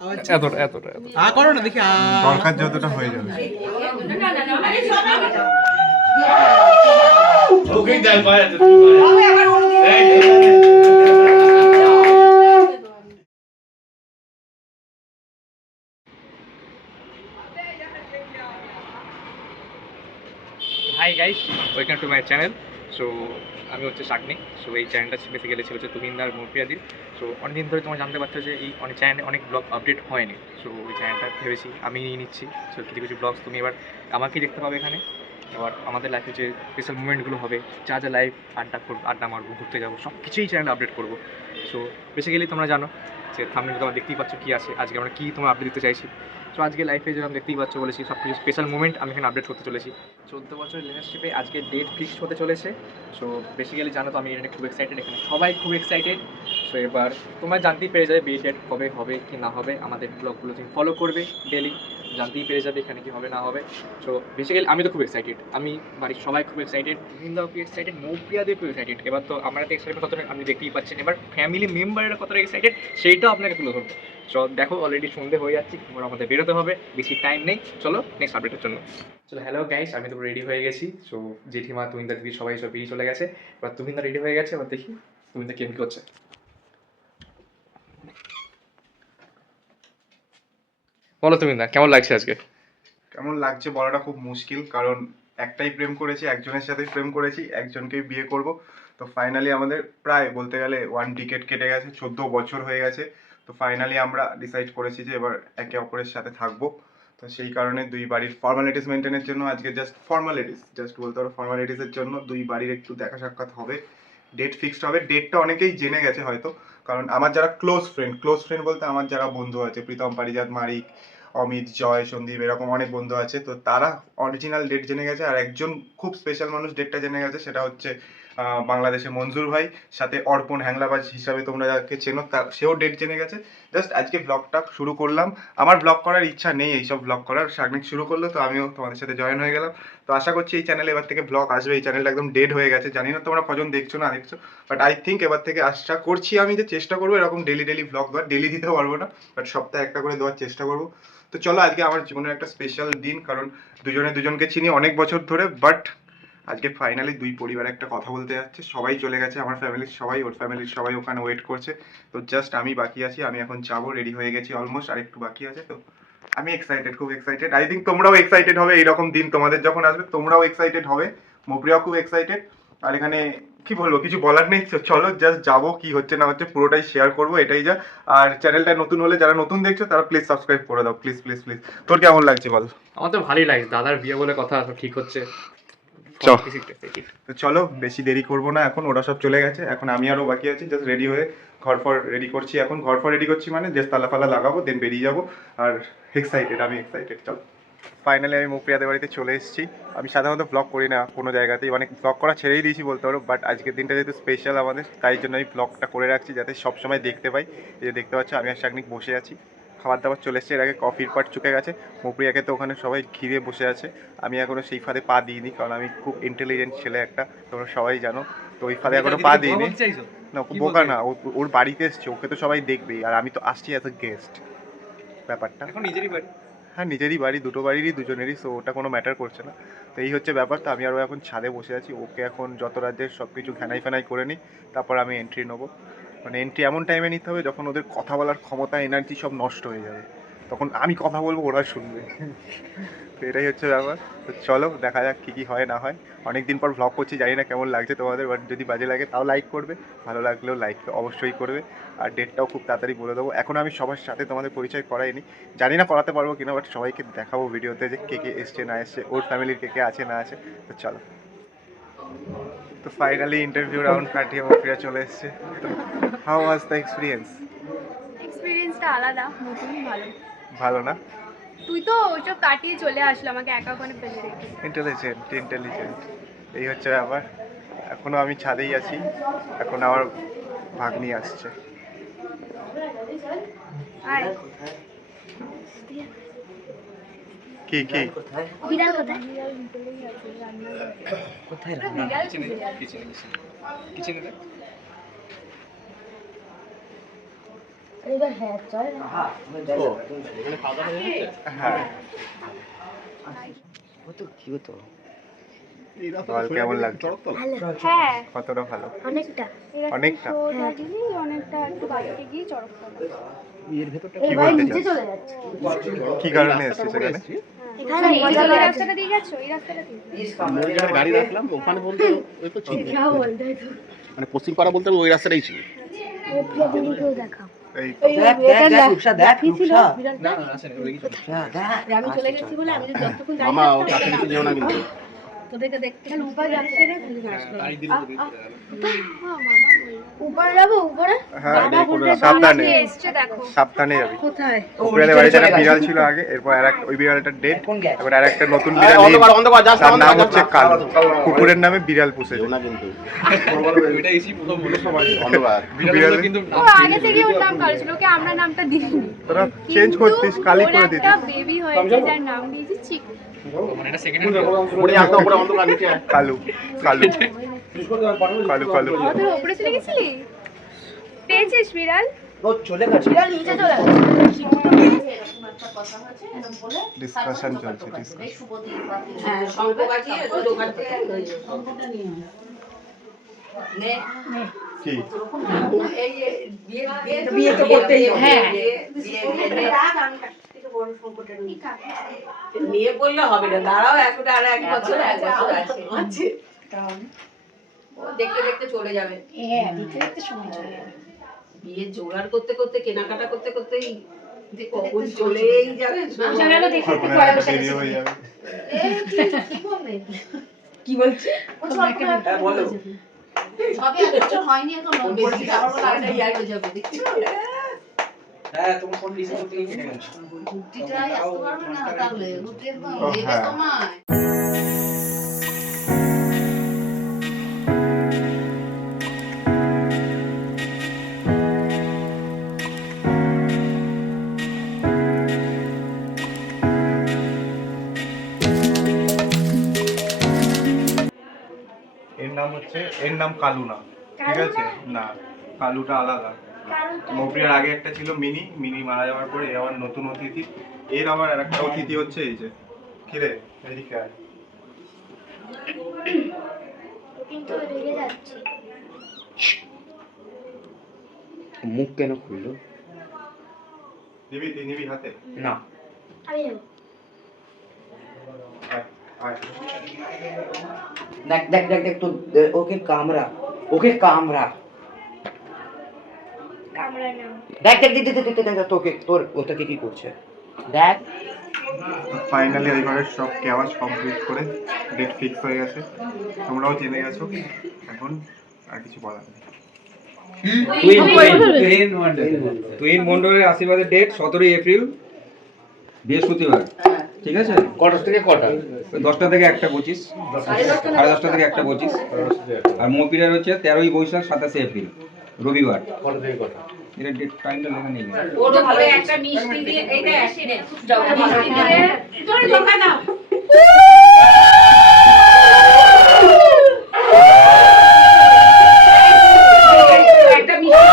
এতটা এতটা করো না দেখি দরকার যতটা হয়ে যাবে। Hi guys, welcome to my channel. So আমি হচ্ছে শাগনিক। সো এই চ্যানেলটা বেসিক্যালি ছিল হচ্ছে তুহিনদার মুরপিয়াদির। সো অনেকদিন ধরে তোমরা জানতে পারছো যে এই অনেক চ্যানেলে অনেক ব্লগ আপডেট হয়নি। সো ওই চ্যানেলটা ভেবেছি আমি নিয়ে নিচ্ছি। সো কিছু কিছু ব্লগস তুমি এবার আমাকেই দেখতে পাবে এখানে। এবার আমাদের লাইফে যে স্পেশাল মুভমেন্টগুলো হবে, যা যা লাইফ আড্ডা মারবো, ঘুরতে যাবো, সব কিছুই চ্যানেলে আপডেট করবো। সো বেসিক্যালি তোমরা জানো যে থাম্বনেলে তোমরা দেখতেই পাচ্ছ কী আছে, আজকে আমরা কী তোমরা আপডেট দিতে চাইছি। সো আজকে লাইফে যেরকম দেখতেই পাচ্ছ বলেছি, সব কিছু স্পেশাল মুভমেন্ট আমি এখানে আপডেট করতে চলেছি। 14 বছরের রিলেশনশিপে আজকে ডেট ফিক্সড হতে চলেছে। সো বেসিক্যালি জানো তো আমি এটা খুব এক্সাইটেড, এখানে সবাই খুব এক্সাইটেড। সো এবার তোমরা জানতেই পেরে যাবে বিয়ে ডেট কবে হবে কি না হবে। আমাদের ব্লগগুলো তুমি ফলো করবে ডেলি, জানতেই পেরে যাবে এখানে কি হবে না হবে। সো বেসিক্যালি আমি তো খুব এক্সাইটেড, আমি বাড়ির সবাই খুব এক্সাইটেড, বৃন্দাও খুব এক্সাইটেড, মৌপ্রিয়াদের খুব এক্সাইটেড। এবার তো আমরা তো এক্সাইটেড কতটা আপনি দেখতেই পাচ্ছেন, এবার ফ্যামিলি মেম্বারেরা কতটা এক্সাইটেড সেইটাও আপনাকে তুলে ধরবো। সো দেখো অলরেডি সন্ধে হয়ে যাচ্ছে, এবার আমাদের বেরোতে হবে, বেশি টাইম নেই। চলো নেক্সট আপডেটের জন্য। চলো হ্যালো গাইস, আমি তো রেডি হয়ে গেছি। সো জেঠিমা তুমিন্দা দিদি সবাই সব বেরিয়ে চলে গেছে। এবার তুমিন্দা রেডি হয়ে গেছে, এবার দেখি তুমিন্দা কেমন করছে। বলো তুমিন্দা কেমন লাগছে আজকে? কেমন লাগছে বলাটা খুব মুশকিল, কারণ একটাই প্রেম করেছি, একজনের সাথে প্রেম করেছি, একজনকেই বিয়ে করব। তো ফাইনালি আমাদের প্রায় বলতে গেলে 1 ডিকেড কেটে গেছে, 14 বছর হয়ে গেছে। তো ফাইনালি আমরা ডিসাইড করেছি যে এবার একে অপরের সাথে থাকবো। তো সেই কারণে দুই বাড়ির ফর্মালিটিস মেনটেনের জন্য আজকে জাস্ট বলতে পারো ফর্মালিটিসের জন্য দুই বাড়ির একটু দেখা সাক্ষাৎ হবে, ডেট ফিক্সড হবে। ডেটটা অনেকেই জেনে গেছে হয়তো, কারণ আমার যারা ক্লোজ ফ্রেন্ড বলতে আমার যারা বন্ধু আছে, প্রীতম, পারিজাত, মারিক, অমিত, জয়, সন্দীপ, এরকম অনেক বন্ধু আছে। তো তারা অরিজিনাল ডেট জেনে গেছে। আর একজন খুব স্পেশাল মানুষ ডেটটা জেনে গেছে, সেটা হচ্ছে বাংলাদেশে মঞ্জুর ভাই, সাথে অর্পণ হ্যাংলাবাজ হিসাবে তোমরা যাকে চেনো, সেও ডেট জেনে গেছে। জাস্ট আজকে ব্লগটা শুরু করলাম। আমার ব্লগ করার ইচ্ছা নেই, এইসব ব্লগ করার, শাগনিক শুরু করলো তো আমিও তোমাদের সাথে জয়েন হয়ে গেলাম। তো আশা করছি এই চ্যানেলে এবার থেকে ব্লগ আসবে। এই চ্যানেলটা একদম ডেড হয়ে গেছে, জানি না তোমরা কজন দেখছো না দেখছো, বাট আই থিঙ্ক এবার থেকে আশা করছি আমি যে চেষ্টা করবো এরকম ডেলি ব্লগ দেওয়ার। ডেলি দিতে পারবো না, বাট সপ্তাহে একটা করে দেওয়ার চেষ্টা করবো। তো চলো, আজকে আমার জীবনের একটা স্পেশাল দিন, কারণ দুজনে দুজনকে চিনি অনেক বছর ধরে, বাট আজকে ফাইনালি দুই পরিবারে একটা কথা বলতে যাচ্ছে। সবাই চলে গেছে, আমার ফ্যামিলির সবাই, ওর ফ্যামিলির সবাই ওখানে ওয়েট করছে। তো জাস্ট আমি বাকি আছি, আমি এখন যাবো, রেডি হয়ে গেছি অলমোস্ট, আর একটু বাকি আছে। তো আমি এক্সাইটেড, খুব এক্সাইটেড। আই থিঙ্ক তোমরাও এক্সাইটেড হবে, এইরকম দিন তোমাদের যখন আসবে তোমরাও এক্সাইটেড হবে। মপ্রিয়াও খুব এক্সাইটেড। আর এখানে কি বলবো, কিছু বলার নেই। চলো জাস্ট যাবো, কি হচ্ছে না হচ্ছে পুরোটাই শেয়ার করবো, এটাই যা। আর চ্যানেলটা নতুন হলে, যারা নতুন দেখছো তারা প্লিজ সাবস্ক্রাইব করে দাও, প্লিজ প্লিজ প্লিজ। তোর কেমন লাগছে বল? আমার তো ভালোই লাগছে, দাদার বিয়ে বলে কথা সব ঠিক হচ্ছে। তো চলো বেশি দেরি করবো না, এখন ওরা সব চলে গেছে, এখন আমি আরো বাকি আছি। জাস্ট রেডি হয়ে ঘর ফর রেডি করছি, এখন ঘর ফর রেডি করছি মানে জাস্ট তালা ফালা লাগাবো, দেন বেরিয়ে যাবো। আর এক্সাইটেড, আমি এক্সাইটেড। চলো ফাইনালি আমি মুপ্রিয়াদের বাড়িতে চলে এসেছি। আমি সাধারণত ব্লগ করি না কোনো জায়গাতেই, মানে ব্লগ করা ছেড়েই দিয়েছি বলতে পারো, বাট আজকের দিনটা যেহেতু স্পেশাল আমাদের, তাই জন্য আমি ব্লগটা করে রাখছি যাতে সবসময় দেখতে পাই। এই যে দেখতে পাচ্ছ আমি আর শাগনিক বসে আছি, খাবার দাবার চলে এসছে, এর আগে কফির পাট চুকে গেছে। মুপ্রিয়াকে তো ওখানে সবাই ঘিরে বসে আছে, আমি এখনও সেই ফাঁদে পা দিইনি, কারণ আমি খুব ইন্টেলিজেন্ট ছেলে একটা, তোমরা সবাই জানো। তো ওই ফাঁদে এখনো পা দিইনি। না বোকা না, ওর বাড়িতে এসছে, ওকে তো সবাই দেখবেই, আর আমি তো আসছি অ্যাজ এ গেস্ট। ব্যাপারটা এখন নিজেরই বাড়ি। হ্যাঁ নিজেরই বাড়ি, দুটো বাড়িরই দুজনেরই, সো ওটা কোনো ম্যাটার করছে না। তো এই হচ্ছে ব্যাপার। তো আমি আরও এখন ছাদে বসে আছি, ওকে এখন যত রাজ্যের সব কিছু ঘ্যানাই ফ্যানাই করে নিই, তারপর আমি এন্ট্রি নেবো। মানে এন্ট্রি এমন টাইমে নিতে হবে যখন ওদের কথা বলার ক্ষমতা, এনার্জি সব নষ্ট হয়ে যাবে, তখন আমি কথা বলবো, ওরা শুনবে। তো এটাই হচ্ছে ব্যাপার। তো চলো দেখা যাক কী কী হয় না হয়। অনেকদিন পর ভ্লগ করছি, জানি না কেমন লাগছে তোমাদের, বাট যদি বাজে লাগে তাও লাইক করবে, ভালো লাগলেও লাইক অবশ্যই করবে। আর ডেটটাও খুব তাড়াতাড়ি বলে দেবো। এখন আমি সবার সাথে তোমাদের পরিচয় করাইনি, জানি না করাতে পারবো কিনা, বাট সবাইকে দেখাবো ভিডিওতে যে কে কে এসছে না এসছে, ওর ফ্যামিলির কে কে আছে না আছে। তো চলো, তো ফাইনালি ইন্টারভিউ রাউন্ড কাটিয়ে মুফিয়া চলে এসছে। তো হাউ ওয়াজ দ্য এক্সপিরিয়েন্স? এক্সপিরিয়েন্সটা আলাদা, নতুন, ভালো। ভালো না? তুই তো ওইসব কাটিয়ে চলে আসলো, আমাকে একা ওখানে ফেলে রেখে। ইন্টেলিজেন্ট, এই হচ্ছে ব্যাপার। এখনো আমি ছাদেই আছি, এখন আমার ভাগ্নি আসছে। হাই। কি কি বিড়াল কোথায়? কোথায় কিচেনে হ্যাঁ বল কেমন লাগছে? হ্যাঁ কতটা ভালো? অনেকটা অনেকটা? অনেকটা একটু বাইরে গিয়ে চড়কতলা কি বলতে চাস? কি কারণে এসেছে সেখানে? এখানে এই রাস্তাটা দিয়ে গেছো এই রাস্তাটা দিয়ে গাড়ি রাখলাম ওখানে বলতে ওই তো ছিল মানে পশ্চিম পাড়া বলতে ওই রাস্তাটাই ছিল। এই আমি চলে গেছি বলে আমি যতক্ষণ মামা ও কাছে নিচে যেও না কিন্তু। তোদেরকে দেখতে রূপা যাচ্ছে রে উপরে যাবো উপরে হ্যাঁ সাবধানে সাবধানে যাবি। কোথায় উপরে বাড়িতে একটা বিড়াল ছিল আগে, এরপর ওই বিড়ালটা ডেড, এবার আরেকটা নতুন বিড়াল নিয়ে, অন্ধকার অন্ধকার যাস না, তার নাম অন্ধকার হচ্ছে যাস না। কালু। কুকুরের নামে বিড়াল পুষেছে। যেও না কিন্তু। এটা এসি প্রথম বলে সবাই অন্ধকার। বিড়াল কিন্তু ও আগে থেকে ওর নাম কাল ছিল ওকে আমরা নামটা দিইনি তোরা চেঞ্জ করতিস, কালি করে দিতিস। একটা বেবি হয়েছে যার নাম দিয়েছি চিক মানে এটা সেকেন্ড উপরে আসতো উপরে অন্ধকার নিচে আয়। কালু কালু কালু কালু তোর উপরে চলে গেছিলি পেয়েছিস বিড়াল ডিসকাশন চলছে ডিসকাশন। হ্যাঁ শঙ্খ বাজিয়ে ওই দোকান থেকে কি এই বিয়ে তো করতেই হ্যাঁ নিয়ে বললে হবে না, দাঁড়াও এখন আর এক বছর আছে ও দেখতে দেখতে চলে যাবে। বিয়ে জোগাড় করতে করতে কেনাকাটা করতে করতেই কখন চলেই যাবে। দেরি হয়ে যাবে। কি বলছে বলো। সবে এক বছর হয়নি এখন বেশি আবার লাগাটা ইয়ার হয়ে যাবে দেখছো। হ্যাঁ তুমি ফোন রিসিভ করতে গিয়ে কেটে গেল রুটিটাই আসতে পারবে না তাহলে রুটি একদম ও, লেগে হ্যাঁ। তোমায় এর নাম কালু না, ঠিক আছে? না, কালুটা আলাদা। মৌপ্রিয়ার আগে একটা ছিল মিনি, মিনি মারা যাওয়ার পরে এর আবার নতুন অতিথি। এর আবার আরেকটা অতিথি হচ্ছে এই যে, কিরে এদিকে আয়। কিন্তু রেগে যাচ্ছে মুখ কেন খুললো? নিবি হাতে? না আমি যাবো আয়, আয়। দেখ দেখ দেখ দেখ তো ওকে কামড়া কামড়ায় না দেখ দেখ দেখ দেখ দেখ দেখ তোকে তোর ওটাকে কি করছে দেখ। ফাইনালি এইবারের সব কেওয়াজ কমপ্লিট করে ডেট ফিক্স হয়ে গেছে, তোমরাও জেনে গেছো। এখন আর কিছু বলার নেই। তুহিন মন্ডলের আশীর্বাদের ডেট 17 এপ্রিল বৃহস্পতিবার, ঠিক আছে? কটা থেকে কটা? 10টা থেকে 1:25, 10:30 থেকে 1:25। আর মপিরার হচ্ছে 13ই বৈশাখ 27 এপ্রিল রবিবার। কটা থেকে কটা? এটা ডেট টাইমটা লেখা নেই। ওর ভালো একটা মিষ্টি দিয়ে এইটা আসে নে যাও মিষ্টি দিয়ে তোর দোকান নাও একটা মিষ্টি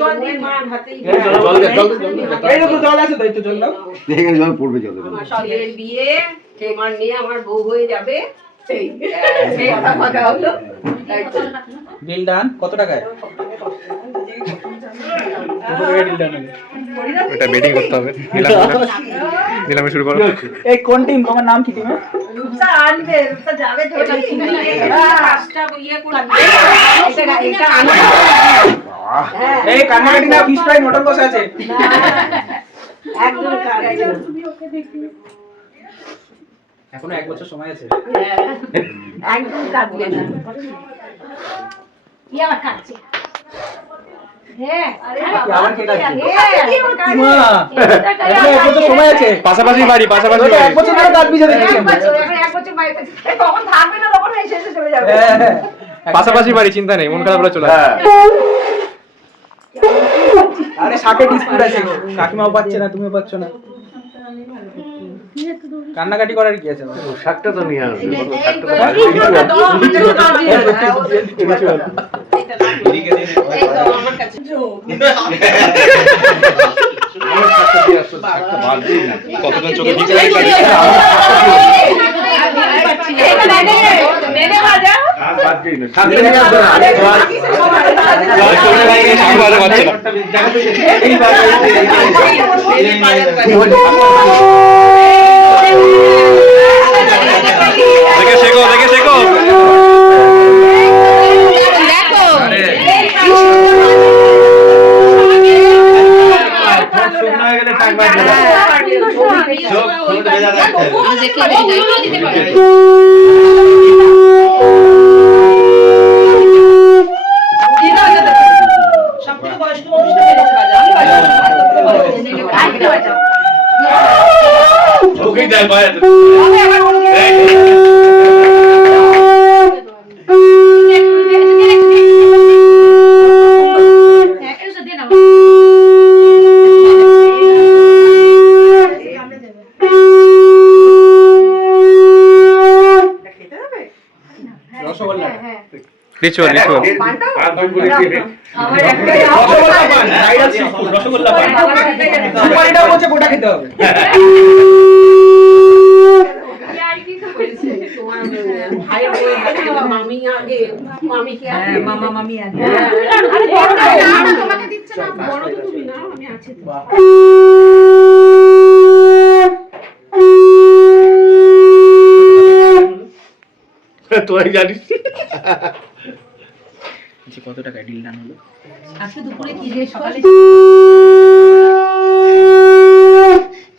জল দিয়ে মান হাতেই জল আছে তো, একটু জল দাও। জল পড়বে জল। আমার ছেলের বিয়ে তোমার নিয়ে আমার বউ হয়ে যাবে সেই কথা হলো। বিল ডান কত টাকায়? এটা বেটিং করতে হবে। নিলামে শুরু করো। এই কোন টিম, তোমার নাম কি টিমের? রূপসা আনবে রূপসা যাবে তো কাজটা ইয়ে করবে এটা আনবে এই কান্নাকাটি না, ফিশ ফ্রাই মটন কষা আছে। একদম কাজ এখনো 1 বছর সময় আছে। একদম কাটবে না ইয়া কাটছে হ্যাঁ আরে আবার কে কাটছে? হ্যাঁ মা, এখনো 1 বছর সময় আছে। পাশাপাশি বাড়ি পাশাপাশি ওটা 1 বছর ধরে কাটবি যদি। এক বছর বাইরে তখন থাকবে না তখন এসে চলে যাবে হ্যাঁ, পাশাপাশি বাড়ি, চিন্তা নেই, মন খারাপ হলে চলে আসবে। হ্যাঁ আরে শাকে ডিসপুট আছে, কাকিমাও পাচ্ছে না, তুমিও পাচ্ছ না, কান্নাকাটি করার কি আছে? শাকটা তো নিয়ে আসবে কতজন চোখে ভিজে দেখে শেখো, দেখে শেখো। রিচুয়াল রিচুয়াল রসগোল্লা পান, সুপারিটাও বলছে গোটা খেতে হবে। মামি আগে, মামিকে আগে, মামা মামি আগে। তোমাকে দিচ্ছে না, বড় তো তুমি না, আমি আছি তো। তোরাই জানিস কত টাকা ডিল ডান হলো? আজকে দুপুরে কি যে সকালে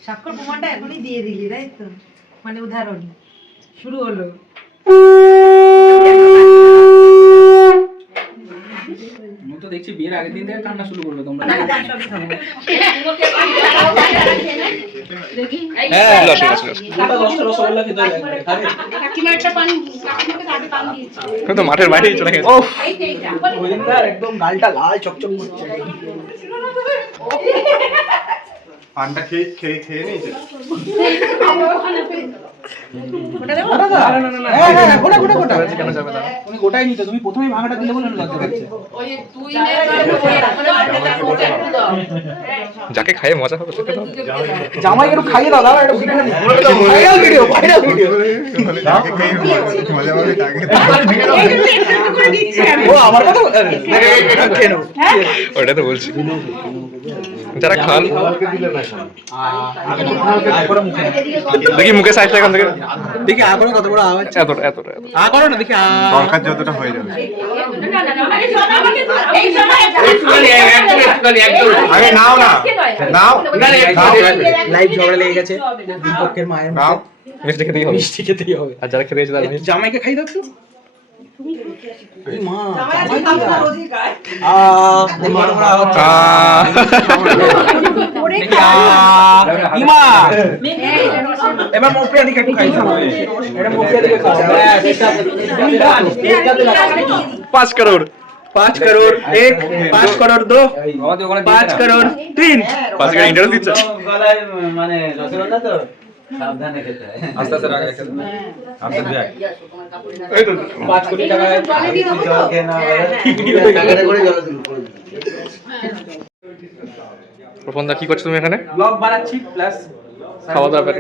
স্বাক্ষর প্রমাণটা এখনই দিয়ে দিলি, তাই তো? মানে উদাহরণ শুরু হলো। আমি তো দেখছি বিয়ের আগের দিন থেকে কান্না শুরু করলো তোমরা। হ্যাঁ লস লস লস গোটা 10টা রসগোল্লা খেতে হবে। তো মাঠের বাইরেই চলে গেছে। ওফ, ওইদিনকার একদম গালটা লাল চকচক করছে। পানটা খেয়ে খেয়ে খেয়ে নিয়েছে। আরে না না না, হ্যাঁ হ্যাঁ গোটা গোটা গোটা কেন যাবে না? তুমি গোটাই নিতে, তুমি প্রথমেই ভাঙাটা দিলে বলে লজ্জা লাগছে। যাকে খাইয়ে মজা হবে সেটা তো জামাই একটু খাইয়ে দাও, দাও একটু ভিডিও নিই। Viral video, viral video. মজা হবে তাকে। ও আমার কথা কেন? ওটা তো বলছি যারা খান দেখি মুখে সাইজ এখন থেকে দেখি আ করো কত বড় আওয়াজ। এতটা এতটা আ করো না, দেখি আ। দরকার যতটা হয়ে যাবে। আরে নাও না, নাও লাইভ ঝগড়া লেগে গেছে দীপকের মায়ের নাও। মিষ্টি খেতেই হবে, মিষ্টি খেতেই হবে। আর যারা খেতে গেছে তারা জামাইকে খাই দাও তো। মা রোজই খায়। আ বড় বড় আওয়াজ। দেখি আ ইমা এবার মুখে দিকে একটু খাই দাও। এটা মুখে দিকে খাও। ব্যাস 5 crore 5 करोड़ 1 5 करोड़ 2 5 करोड़ 3 5 का इंटरव्यू দিচ্ছে গলায় মানে রসগোল্লা তো সাবধানে খেতে হয়। আস্তে আস্তে রাখা আছে আস্তে দেখ। এই তো 5 কোটি টাকা জল খেয়ে না টাকাটা করে জল দিল প্রফন্দা কি করছো তুমি এখানে? ব্লগ বানাচ্ছি প্লাস খাওয়া দাওয়া করে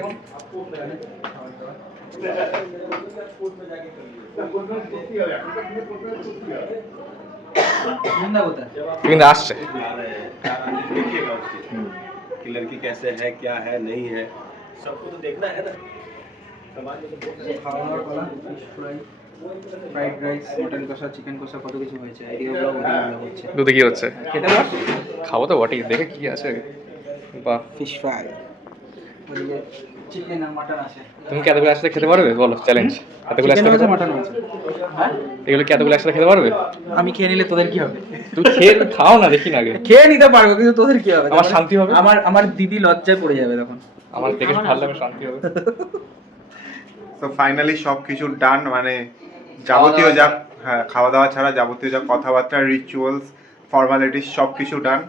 কিন্তু আসছে कि लड़की कैसे है, क्या है, नहीं है, सबको तो देखना है ना। समाज में तो बहुत सारे খাওয়ার পালা ফ্রাইড রাইস মটন কষা চিকেন কষা কত কিছু হয়েছে আইডিয়া ব্লগ হচ্ছে দুধে কি হচ্ছে খেতে পার খাবো তো বটেই দেখে কি আছে বাহ ফিশ ফ্রাই ওইদিকে চিকেন আর মাটন আছে তুমি কি এতগুলো একসাথে খেতে পারবে বলো চ্যালেঞ্জ এতগুলো চিকেন একসাথে আছে মাটন আছে হ্যাঁ এগুলো কি এতগুলো একসাথে খেতে পারবে? আমি খেয়ে নিলে তোদের কি হবে তুমি খেয়ে খাও না দেখি না আগে খেয়ে নিতে পারবো কিন্তু তোদের কি হবে আমার শান্তি হবে আমার আমার দিদি লজ্জায় পড়ে যাবে তখন আমার দেখে ভালো লাগবে শান্তি হবে তো ফাইনালি সব কিছু ডান, মানে যাবতীয় যা হ্যাঁ খাওয়া দাওয়া ছাড়া যাবতীয় যা কথাবার্তা রিচুয়ালস ফর্মালিটিস সব কিছু ডান।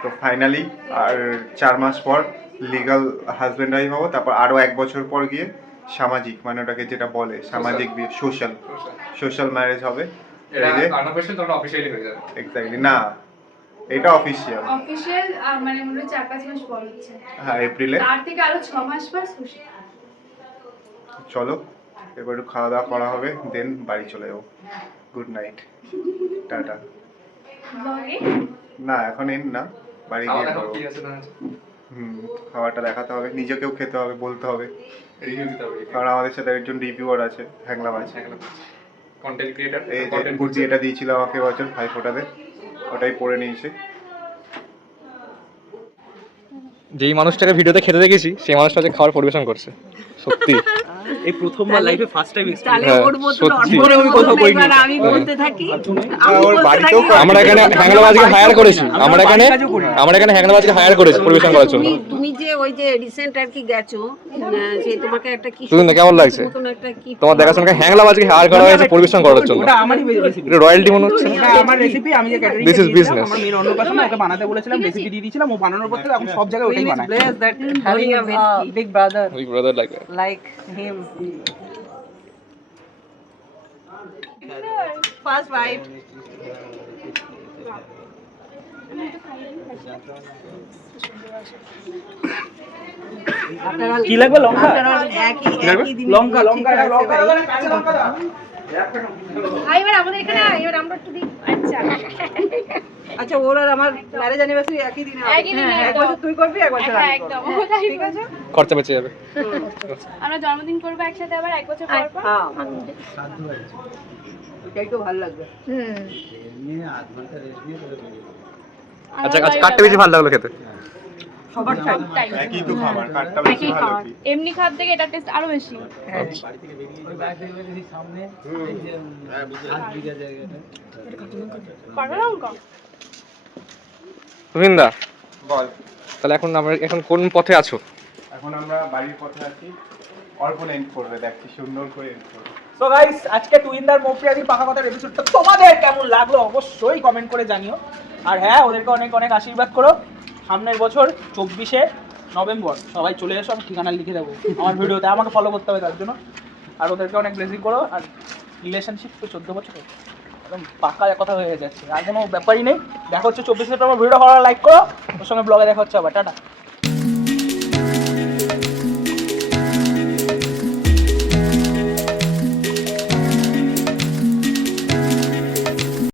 তো ফাইনালি আর 4 মাস পর লিগাল হাজব্যান্ড ওয়াইফ হবো, তারপর আরও 1 বছর পর গিয়ে সামাজিক, মানে ওটাকে যেটা বলে সামাজিক বিয়ে, সোশ্যাল ম্যারেজ হবে। এটা এই যে আনঅফিশিয়াল তোমরা অফিশিয়ালি হয়ে যাবে। এক্স্যাক্টলি, না এটা অফিসিয়াল। অফিসিয়াল মানে মনে হয় 4-5 মাস পর হচ্ছে, হ্যাঁ এপ্রিলে। তার থেকে আরো 6 মাস পর সুশি। চলো এবার একটু খাওয়া দাওয়া করা হবে, দেন বাড়ি চলে যাবো। Good night, tata. ব্লগে না এখন এন না, বাড়ি খাওয়া গিয়ে দাওয়া করবো। কি আছে না আছে খাবারটা দেখাতে হবে, নিজেকেও খেতে হবে, বলতে হবে, রিভিউ দিতে হবে। কারণ আমাদের সাথে একজন রিভিউয়ার আছে, হ্যাংলা আছে। কন্টেন্ট ক্রিয়েটর, এই যে বুদ্ধি এটা দিয়েছিল আমাকে বছর 5 ফোটাতে, ওটাই পরে নিয়েছে। যেই মানুষটাকে ভিডিওতে খেতে দেখেছি সেই মানুষটা যে খাবার পরিবেশন করছে, সত্যি এই প্রথমবার লাইফে ফার্স্ট টাইম তাহলে হ্যাঁ, ওর মতো সত্যি। আমি কোথাও করিনি, আমি বলতে থাকি, ওর বাড়িতেও করে। আমরা এখানে হ্যাংলাবাজকে হায়ার করেছি, আমরা এখানে হ্যাংলাবাজকে হায়ার করেছি পরিবেশন করার জন্য। তুমি যে ওই যে রিসেন্ট আর কি গেছো, সে তোমাকে একটা কি তুমি কেমন লাগছে? নতুন একটা কি তোমার দেখাশোনা হ্যাংলাবাজকে হায়ার করা হয়েছে পরিবেশন করার জন্য। ওটা আমারই রেসিপি, এটা রয়্যালটি মনে হচ্ছে না? এটা আমার রেসিপি, আমি যে ক্যাটারিং This is business. আমার মেন অন্নপ্রাশনে ওকে বানাতে বলেছিলাম, রেসিপি দিয়ে দিয়েছিলাম, ও বানানোর পর থেকে এখন সব জায়গায় ওটাই বানায়। that having a big brother Big brother like that. like him. First bite. কি লাগবে? লঙ্কা, একই দিন লঙ্কা, লঙ্কা, এটা লঙ্কা, এখানে কাঁচা লঙ্কা দাও। ভাই এবার আমাদের এখানে এবার আমরা একটু দিই। আচ্ছা আচ্ছা, ওর আর আমার ম্যারেজ অ্যানিভার্সারি একই দিনে হবে। একই দিনে, এক বছর তুই করবি, এক বছর হ্যাঁ আমি একদম করব। ওটাই ঠিক আছে? খরচা বেঁচে যাবে। আমরা জন্মদিন করবো একসাথে আবার 1 বছর পর পর। হ্যাঁ, ওটাই তো ভালো লাগবে। আচ্ছা আচ্ছা, কাটতে বেশি ভালো লাগলো খেতে। সবার চাই। একই তো খাবার, কাটটা বেশি একই ভালো খাবার, কি? এমনি খাবার থেকে এটা টেস্ট আরো বেশি। কাঁচা লঙ্কা তুমিন্দা, বল। তাহলে আমরা এখন কোন পথে আছো? এখন আমরা বাড়ির পথে আছি, অল্প এন্ড করবে, দেখছি সুন্দর করে এন্ড করবে। সো গাইস, আজকে টুইনদার মৌপ্রিয়াদির পাকা কথার এপিসোডটা তোমাদের কেমন লাগলো অবশ্যই কমেন্ট করে জানিও। আর হ্যাঁ, ওদেরকে অনেক অনেক আশীর্বাদ করো। সামনের বছর 24শে নভেম্বর সবাই চলে এসো, আমি ঠিকানা লিখে দেবো আমার ভিডিওতে, আমাকে ফলো করতে হবে তার জন্য। আর ওদেরকে অনেক ব্লেসিং করো। আর রিলেশনশিপ তো 14 বছর একদম পাকা কথা হয়ে যাচ্ছে, আর কোনো ব্যাপারই নেই। দেখা হচ্ছে 24 সেপ্টেম্বর, ভিডিও ভালো লাইক করো, ওর সঙ্গে ব্লগে দেখা হচ্ছে আবার, টাটা।